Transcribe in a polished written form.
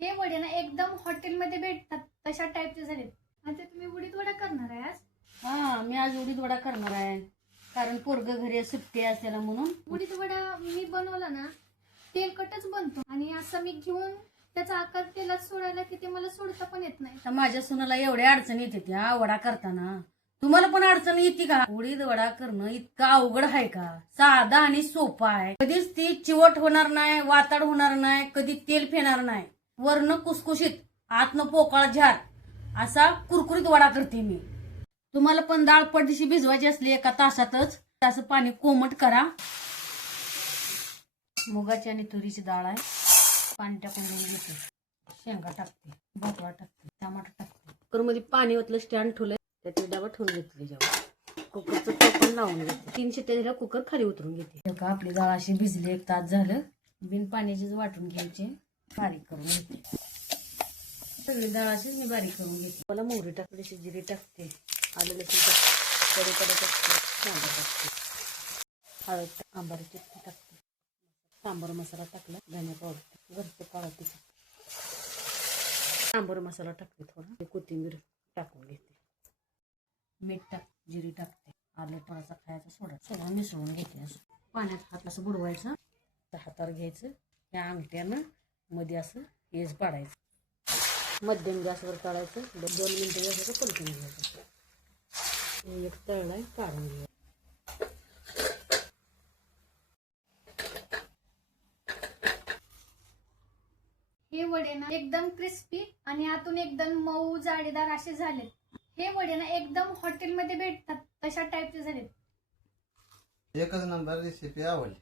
हे वडे ना एकदम हॉटेलमध्ये भेटतात तशा टाईपचे झालेत. आता तुम्ही उडीद वडा करणार आहे आज? हा, मी आज उडीद वडा करणार आहे, कारण पोरग घरी सुट्टी असेल म्हणून. उडीद वडा मी बनवला ना तेलकटच बनतो, आणि असं मी घेऊन त्याचा आकार तेलात सोडायला की ते मला सोडता पण येत नाही. तर माझ्या सुनाला एवढ्या अडचणी येते त्या वडा करताना. तुम्हाला पण अडचण येते का? उडीद वडा करणं इतका अवघड आहे का? साधा आणि सोपा आहे. कधीच ती चिवट होणार नाही, वाताड होणार नाही, कधी तेल फेणार नाही. वरनं कुसकुशीत, आतनं पोकळा झार असा कुरकुरीत वडा करते मी. तुम्हाला पण डाळ पडदिशी भिजवायची असली एका तासातच असं पाणी कोमट करा. मुगाची आणि तुरीची डाळ आहे, पाणी टाकून घेते, शेंगा टाकते, भोपळा टाकते, टमाटर टाकते. कुकरमध्ये पाणी ओतलं, स्टँड ठेवलंय, त्यात डबा ठेवून घेतली. त्याच्यावर कुकरचं टोपण लावून घेते. 3 शिट्ट्या दिल्या कुकर खाली उतरून घेते. का आपली डाळ अशी भिजली, 1 तास झालं. बिन पाण्याचीच वाटून घ्यायची, बारीक करून घेते. सगळी डाळ अशीच मी बारीक करून घेते. मला मोहरी टाकली, जिरे टाकते, आलं लसूण टाकते, कढीपत्ता टाकते, कांदा टाकते, हळद, आंबारी चटणी टाकते, सांबर मसाला टाकला, धने पावडर, घरचे काळा तिखट, सांबर मसाला टाकते, थोडा कोथिंबीर टाकून घेते, मीठ टाक, जिरी टाकते, आलं थोडासा खायचा सोडा, सगळं मिसळून घेते. असं पाण्यात हात असं बुडवायचं, हातावर घ्यायचं, त्या अंगठ्यानं मध्ये असं हेच पाडायचं, मध्यम गॅसवर काढायचं, 2 मिनिटं गॅसवर पलटून घ्यायचं. एक तळलाय काढून घ्यायचं. हे वडे ना एकदम क्रिस्पी आणि आतून एकदम मऊ जाळीदार असे झालेत. हे वडे ना एकदम हॉटेलमध्ये भेटतात तशा टाईपचे झालेत. एकच नंबर रेसिपी आवडली.